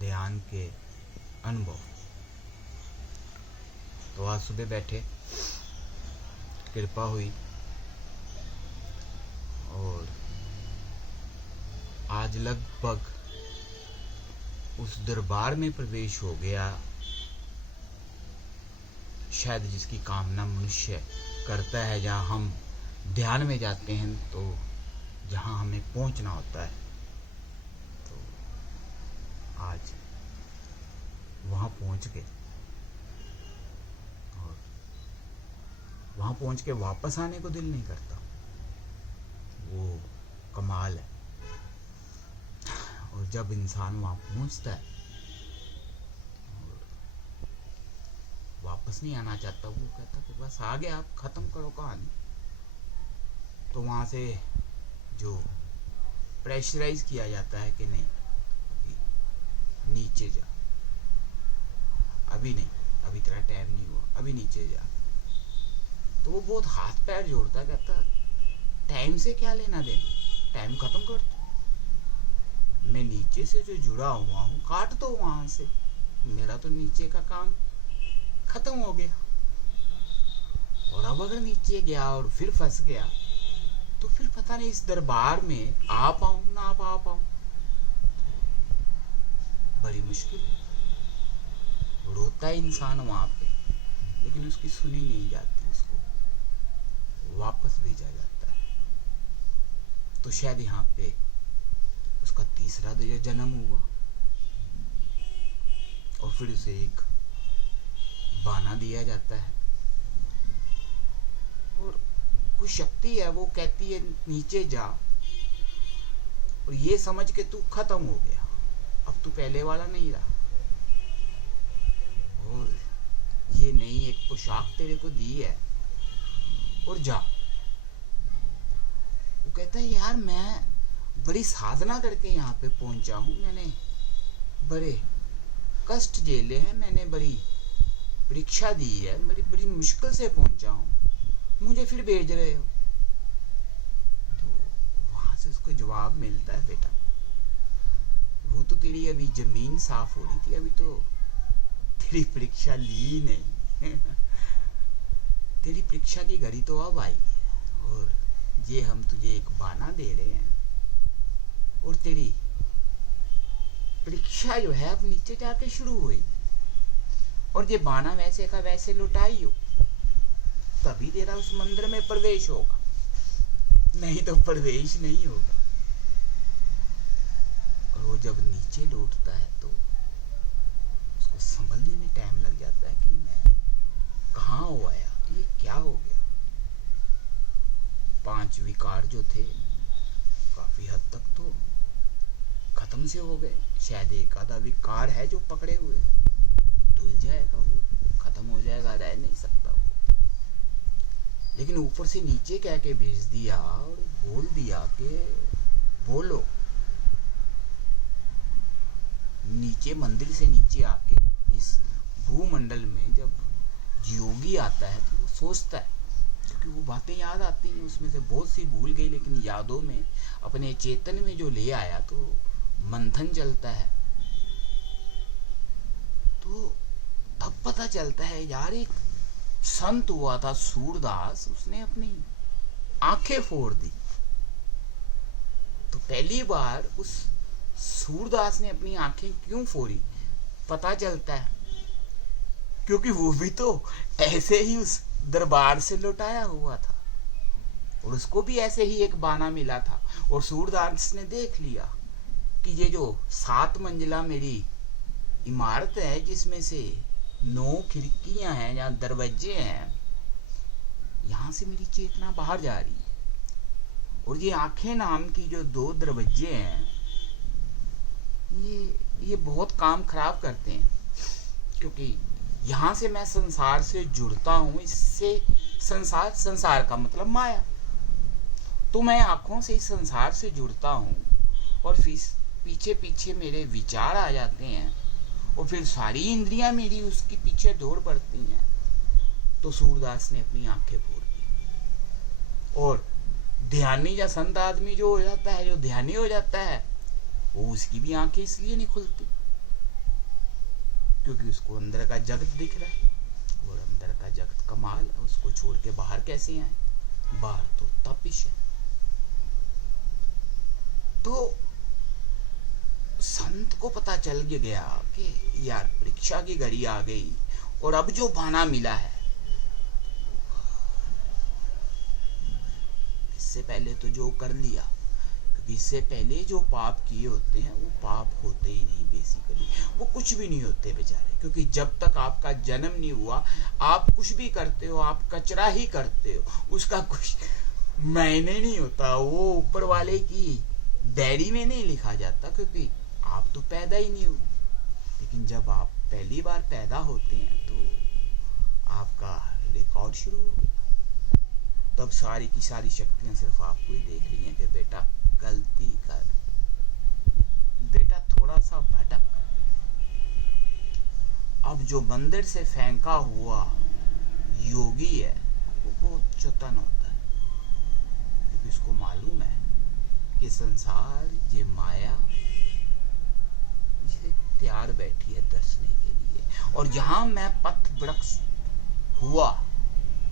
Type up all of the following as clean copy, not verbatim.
ध्यान के अनुभव। तो आज सुबह बैठे, कृपा हुई और आज लगभग उस दरबार में प्रवेश हो गया, शायद जिसकी कामना मनुष्य करता है। जहाँ हम ध्यान में जाते हैं तो जहाँ हमें पहुँचना होता है, तो आज वहाँ पहुँच गए और वहाँ पहुँच के वापस आने को दिल नहीं करता। वो कमाल है। और जब इंसान वहाँ पहुँचता है और वापस नहीं आना चाहता, वो कहता कि बस आ गया, आप ख़त्म करो कहानी। तो वहाँ से जो प्रेशराइज किया जाता है कि नहीं, अभी नीचे जा, अभी नहीं, अभी तेरा टाइम नहीं हुआ, अभी नीचे जा। तो वो बहुत हाथ पैर जोड़ता, कहता टाइम से क्या लेना देना, टाइम ख़त्म कर दो। मैं नीचे से जो जुड़ा हुआ हूँ काट दो वहाँ से, मेरा तो नीचे का काम ख़त्म हो गया। और अब अगर नीचे गया और फिर फंस गया तो फिर पता नहीं इस दरबार में आ पाऊँ ना आ पाऊँ, बड़ी मुश्किल है। रोता है इंसान वहाँ पे, लेकिन उसकी सुनी नहीं जाती, उसको वापस भेजा जाता है। तो शायद यहाँ पे उसका तीसरा जन्म हुआ और फिर उसे एक बाना दिया जाता है और कुछ शक्ति है, वो कहती है नीचे जा और ये समझ के तू खत्म हो गया, अब तू पहले वाला नहीं रहा। और ये नई एक पोशाक तेरे को दी है और जा। वो कहता है यार मैं बड़ी साधना करके यहाँ पे पहुंचा हूँ, मैंने बड़े कष्ट झेले हैं, मैंने बड़ी परीक्षा दी है, बड़ी मुश्किल से पहुंचा हूँ, मुझे फिर भेज रहे हो। तो वहां से उसको जवाब मिलता है, बेटा वो तो तेरी अभी जमीन साफ हो रही थी, अभी तो तेरी परीक्षा ली नहीं तेरी परीक्षा की घड़ी तो अब आई है और ये हम तुझे एक बाना दे रहे हैं और तेरी परीक्षा जो है अब नीचे जाके शुरू हुई और ये बाना वैसे का वैसे लुटाई हो, तभी तेरा उस मंदिर में प्रवेश होगा, नहीं तो प्रवेश नहीं होगा। और वो जब नीचे लौटता है तो उसको संभलने में टाइम लग जाता है कि मैं कहाँ हो आया, ये क्या हो गया। 5 विकार जो थे काफी हद तक तो खत्म से हो गए, शायद एक आधा विकार है जो पकड़े हुए है, धुल जाएगा, वो खत्म हो जाएगा, रह नहीं सकता वो। लेकिन ऊपर से नीचे कह के भेज दिया और बोल दिया कि बोलो। नीचे मंदिर से नीचे आके इस भूमंडल में जब योगी आता है तो वो सोचता है, क्योंकि वो बातें याद आती हैं, उसमें से बहुत सी भूल गई, लेकिन यादों में अपने चेतन में जो ले आया तो मंथन चलता है। तो तब पता चलता है यार, एक संत हुआ था सूरदास, उसने अपनी आंखें फोड़ दी। तो पहली बार उस सूरदास ने अपनी आंखें क्यों फोड़ी पता चलता है, क्योंकि वो भी तो ऐसे ही उस दरबार से लौटाया हुआ था और उसको भी ऐसे ही एक बाना मिला था। और सूरदास ने देख लिया कि ये जो 7 मंजिला मेरी इमारत है, जिसमें से 9 खिड़कियां हैं, जहाँ दरवाजे हैं, यहाँ से मेरी चेतना बाहर जा रही है। और ये आंखें नाम की जो 2 दरवाजे हैं, ये बहुत काम खराब करते हैं, क्योंकि यहाँ से मैं संसार से जुड़ता हूँ, इससे संसार का मतलब माया। तो मैं आंखों से इस संसार से जुड़ता हूँ और फिर पीछे पीछे मेरे विचार आ जाते हैं और फिर सारी इंद्रियां मेरी उसके पीछे दौड़ पड़ती हैं। तो सूरदास ने अपनी आंखें फोड़ दी। और ध्यानी या संत आदमी जो हो जाता है, जो ध्यानी हो जाता है, वो उसकी भी आंखें इसलिए नहीं खुलती क्योंकि उसको अंदर का जगत दिख रहा है, और अंदर का जगत कमाल है, उसको छोड़ के बाहर कैसे आए? बाहर तो तपिश है। तो संत को पता चल गया कि यार परीक्षा की घड़ी आ गई, और अब जो पाना मिला है, इससे पहले तो जो कर लिया, क्योंकि इससे पहले जो पाप किए होते हैं वो पाप होते ही नहीं, बेसिकली वो कुछ भी नहीं होते बेचारे, क्योंकि जब तक आपका जन्म नहीं हुआ आप कुछ भी करते हो, आप कचरा ही करते हो, उसका कुछ मायने नहीं होता, वो ऊपर वाले की डायरी में नहीं लिखा जाता, क्योंकि आप तो पैदा ही नहीं हुए। लेकिन जब आप पहली बार पैदा होते हैं तो आपका रिकॉर्ड शुरू हो गया, तब सारी की सारी शक्तियां सिर्फ आपको ही देख रही हैं कि बेटा गलती कर, बेटा थोड़ा सा भटक। अब जो मंदिर से फेंका हुआ योगी है वो बहुत चतुर होता है, क्योंकि उसको मालूम है कि संसार ये माया जिसे तैयार बैठी है दसने के लिए, और जहां मैं पथ वृक्ष हुआ,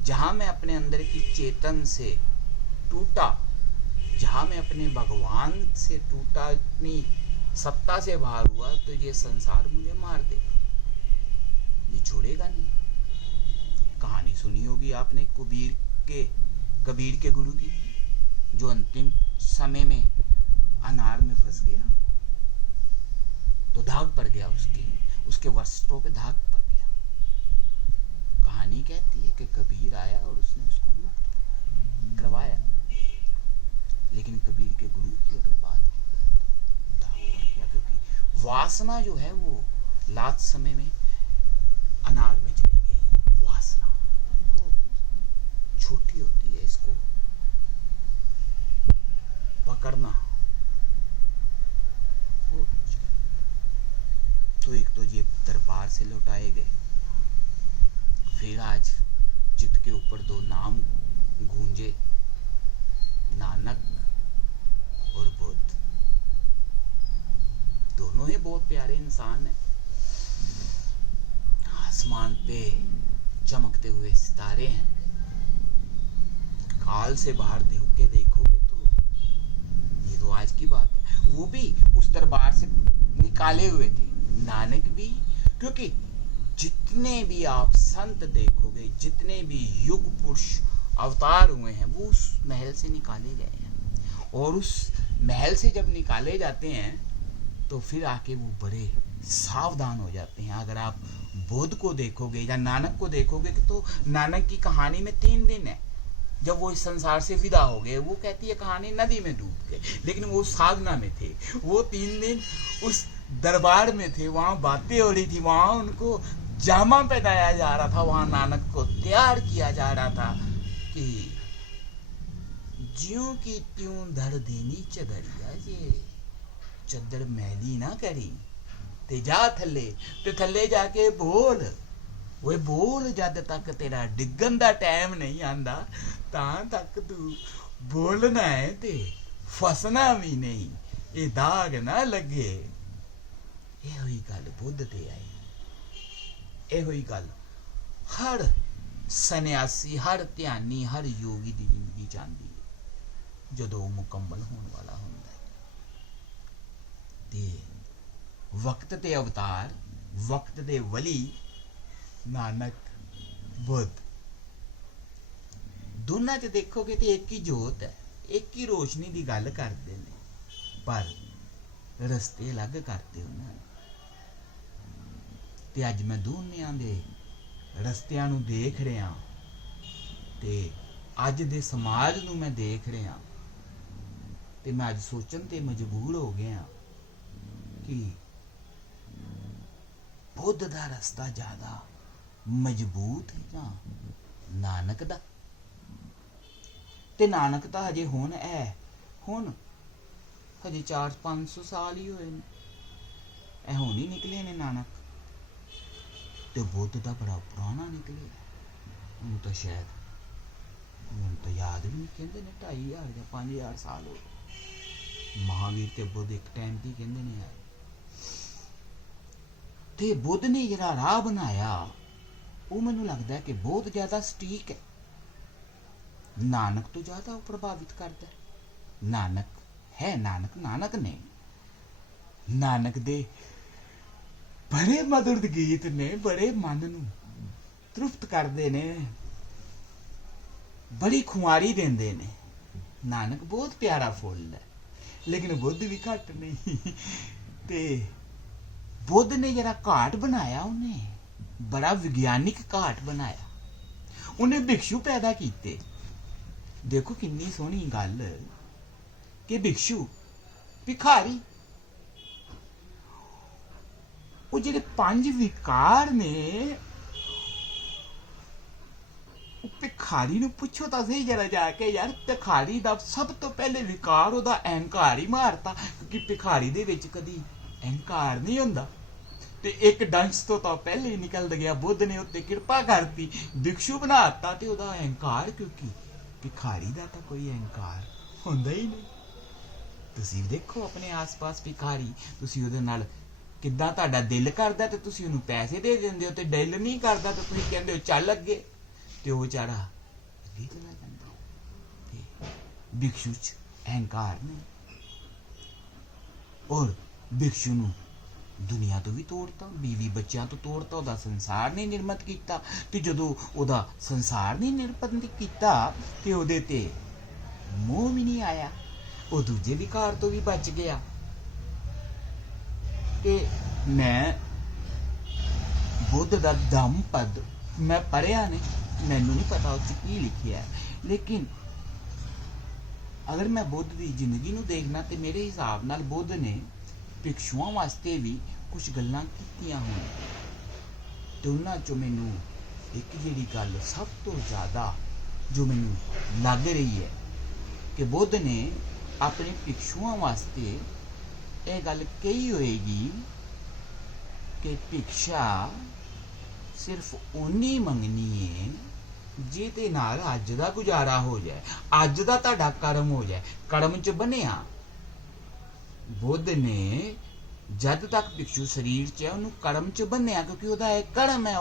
जहां मैं अपने अंदर की चेतन से टूटा, जहां मैं अपने भगवान से टूटा, अपनी सत्ता से बाहर हुआ, तो ये संसार मुझे मार देगा, ये छोड़ेगा नहीं। कहानी सुनी होगी आपने कबीर के गुरु की, जो अंतिम समय में अनार में फंस गया, तो दाग पड़ गया, उसके वस्त्रों पे दाग पड़ गया। कहानी कहती है कि कबीर आया और उसने उसको मुक्त करवाया, लेकिन कबीर के गुरु की अगर बात की जाए तो दाग पड़ गया, क्योंकि वासना जो है वो लात समय में अनार में चली गई। वासना वो छोटी होती है, इसको पकड़ना वो। तो एक तो ये दरबार से लौटाए गए, फिर आज चित के ऊपर दो नाम गूंजे, नानक और बुद्ध। दोनों ही बहुत प्यारे इंसान हैं। आसमान पे चमकते हुए सितारे हैं, काल से बाहर के देखोगे तो ये तो आज की बात है। वो भी उस दरबार से निकाले हुए थे, नानक भी, क्योंकि जितने भी आप संत देखोगे, जितने भी युग पुरुष अवतार हुए हैं, वो उस महल से निकाले गए हैं, और उस महल से जब निकाले जाते हैं तो फिर आके वो बड़े सावधान हो जाते हैं। अगर आप बुद्ध को देखोगे या नानक को देखोगे तो नानक की कहानी में 3 दिन है, जब वो इस संसार से विदा हो गए। वो कहती है कहानी नदी में डूब गए, लेकिन वो साधना में थे, वो 3 दिन उस दरबार में थे, वहां बातें हो रही थी, वहां उनको जामा पहनाया जा रहा था, वहां नानक को तैयार किया जा रहा था कि ज्यों की त्यों धर देनी चदरिया, ये चद्दर मैली ना करी ते जा थले, ते थले जाके बोल, वो बोल जद तक तेरा डिगन दा टाइम नहीं आंदा तां तक तू बोलना है ते फसना भी नहीं, ये दाग ना लगे। ये हुई गल बुद्ध ते आई, ये हुई गल हर सन्यासी, हर ध्यानी, हर योगी दी जिंदगी चाहती है, जदों मुकम्मल होने वाला होंदा है। ते वक्त ते अवतार, वक्त दे वली नानक बुद्ध, दोनों च देखोगे तो एक ही जोत है, एक ही रोशनी की गल करते हैं, पर रस्ते अलग करते उन्होंने। ते अज मैं दोनों दे रस्तियां नूं देख रहा, ते अज दे समाज नूं मैं देख रहा, ते मैं अज सोचन ते मजबूर हो गया कि बुद्ध दा रस्ता ज्यादा मजबूत है या नानक दा। ते नानक दा हजे हुण हजे 400-500 साल ही होए ने, हुण ही निकले ने नानक। ते बुद्ध दा बड़ा पुराना निकले, हुण तो शायद हुण तो याद भी नहीं, कहते ने 2500 या 5000 साल हो गए। महावीर ते बुद्ध एक टाइम की कहते ने यार। ਤੇ ਬੁੱਧ ਨੇ ਜਿਹੜਾ ਰਾਹ ਬਣਾਇਆ ਉਹ ਮੈਨੂੰ ਲੱਗਦਾ ਹੈ ਕਿ ਬਹੁਤ ਜ਼ਿਆਦਾ ਸਟੀਕ ਹੈ। ਨਾਨਕ ਤੋਂ ਜ਼ਿਆਦਾ ਉਹ ਪ੍ਰਭਾਵਿਤ ਕਰਦਾ ਹੈ। ਨਾਨਕ ਨੇ ਨਾਨਕ ਦੇ ਬੜੇ ਮధుਰ ਗੀਤ ਨੇ, ਬੜੇ ਮਨ ਨੂੰ ਤ੍ਰਿਪਤ ਕਰਦੇ ਨੇ, ਬੜੀ ਖੁਮਾਰੀ ਦਿੰਦੇ ਨੇ। ਨਾਨਕ ਬਹੁਤ ਪਿਆਰਾ ਫੁੱਲ ਹੈ, ਲੇਕਿਨ ਬੁੱਧ ਵੀ ਘੱਟ ਨਹੀਂ। ਤੇ ਬੁੱਧ ਨੇ ਜਿਹੜਾ ਘਾਟ ਬਣਾਇਆ, ਉਹਨੇ ਬੜਾ ਵਿਗਿਆਨਿਕ ਘਾਟ ਬਣਾਇਆ। ਉਹਨੇ ਭਿਕਸ਼ੂ ਪੈਦਾ ਕੀਤੇ। ਦੇਖੋ ਕਿੰਨੀ ਸੋਹਣੀ ਗੱਲ ਕਿ ਭਿਕਸ਼ੂ ਭਿਖਾਰੀ, ਉਹ ਜਿਹੜੇ 5 ਵਿਕਾਰ ਨੇ, ਉਹ ਭਿਖਾਰੀ ਨੂੰ ਪੁੱਛੋ ਤਾਂ ਸਹੀ ਜਰਾ ਜਾ ਕੇ, ਯਾਰ ਭਿਖਾਰੀ ਦਾ ਸਭ ਤੋਂ ਪਹਿਲੇ ਵਿਕਾਰ ਉਹਦਾ ਅਹੰਕਾਰ ਹੀ ਮਾਰਤਾ, ਕਿਉਂਕਿ ਭਿਖਾਰੀ ਦੇ ਵਿੱਚ ਕਦੀ ਅਹੰਕਾਰ ਨਹੀਂ ਹੁੰਦਾ। ਤੇ ਇੱਕ ਡੰਸ ਤੋਂ ਤਾਂ ਪਹਿਲੇ ਹੀ ਨਿਕਲ ਗਿਆ। ਬੁੱਧ ਨੇ ਉੱਤੇ ਕਿਰਪਾ ਕਰਤੀ, ਭਿਕਸ਼ੂ ਬਣਾਤਾ ਤੇ ਉਹਦਾ ਅਹੰਕਾਰ, ਕਿਉਂਕਿ ਭਿਖਾਰੀ ਦਾ ਤਾਂ ਕੋਈ ਅਹੰਕਾਰ ਹੁੰਦਾ ਹੀ ਨਹੀਂ। ਤੁਸੀਂ ਦੇਖੋ ਆਪਣੇ ਆਸ-ਪਾਸ ਭਿਖਾਰੀ, ਤੁਸੀਂ ਉਹਦੇ ਨਾਲ ਕਿੱਦਾਂ ਤੁਹਾਡਾ ਦਿਲ ਕਰਦਾ ਤੇ ਤੁਸੀਂ ਉਹਨੂੰ ਪੈਸੇ ਦੇ ਦਿੰਦੇ ਹੋ, ਤੇ ਦਿਲ ਨਹੀਂ ਕਰਦਾ ਤੇ ਤੁਸੀਂ ਕਹਿੰਦੇ ਹੋ ਚੱਲ ਅੱਗੇ, ਤੇ ਉਹ ਵਿਚਾਰਾ ਅੱਗੇ ਚਲਾ ਜਾਂਦਾ। ਤੇ ਭਿਕਸ਼ੂ ਚ ਅਹੰਕਾਰ ਨਹੀਂ। ਔਰ ਭਿਕਸ਼ੂ ਨੂੰ ਦੁਨੀਆ ਤੋਂ ਵੀ ਤੋੜਤਾ, ਬੀਵੀ ਬੱਚਿਆਂ ਤੋਂ ਤੋੜਤਾ, ਉਹਦਾ ਸੰਸਾਰ ਨਹੀਂ ਨਿਰਮਤ ਕੀਤਾ। ਤੇ ਜਦੋਂ ਉਹਦਾ ਸੰਸਾਰ ਨਹੀਂ ਨਿਰਪੰਧ ਕੀਤਾ ਤੇ ਉਹਦੇ ਤੇ ਮੋਹ ਵੀ ਨਹੀਂ ਆਇਆ, ਉਹ ਦੂਜੇ ਵਿਕਾਰ ਤੋਂ ਵੀ ਬਚ ਗਿਆ। ਤੇ ਮੈਂ ਬੁੱਧ ਦਾ ਧੰਮ ਪਦ ਮੈਂ ਪੜ੍ਹਿਆ ਨਹੀਂ, ਮੈਨੂੰ ਨਹੀਂ ਪਤਾ ਉਹ 'ਚ ਕੀ ਲਿਖਿਆ, ਲੇਕਿਨ ਅਗਰ ਮੈਂ ਬੁੱਧ ਦੀ ਜ਼ਿੰਦਗੀ ਨੂੰ ਦੇਖਣਾ ਤੇ ਮੇਰੇ ਹਿਸਾਬ ਨਾਲ ਬੁੱਧ ਨੇ ਭਿਕਸ਼ੂਆਂ ਵਾਸਤੇ ਵੀ ਕੁਝ ਗੱਲਾਂ ਕੀਤੀਆਂ ਹੋਣ। ਤੇ ਉਹਨਾਂ 'ਚੋਂ ਮੈਨੂੰ ਇੱਕ ਜਿਹੜੀ ਗੱਲ ਸਭ ਤੋਂ ਜ਼ਿਆਦਾ ਜੋ ਮੈਨੂੰ ਲੱਗ ਰਹੀ ਹੈ ਕਿ ਬੁੱਧ ਨੇ ਆਪਣੇ ਭਿਕਸ਼ੂਆਂ ਵਾਸਤੇ ਇਹ ਗੱਲ ਕਹੀ ਹੋਏਗੀ ਕਿ ਭਿਕਸ਼ਾ ਸਿਰਫ ਓਨੀ ਮੰਗਣੀ ਹੈ ਜਿਹਦੇ ਨਾਲ ਅੱਜ ਦਾ ਗੁਜ਼ਾਰਾ ਹੋ ਜਾਏ, ਅੱਜ ਦਾ ਤੁਹਾਡਾ ਕਰਮ ਹੋ ਜਾਏ। ਕਰਮ 'ਚ ਬਣਿਆ ਬੁੱਧ ਨੇ ਜਦ ਤੱਕ ਭਿਕਸ਼ੂ ਸਰੀਰ 'ਚ ਹੈ ਉਹਨੂੰ ਕਰਮ 'ਚ ਬੰਨਿਆ, ਕਿਉਂਕਿ ਉਹਦਾ ਇਹ ਕਰਮ ਹੈ।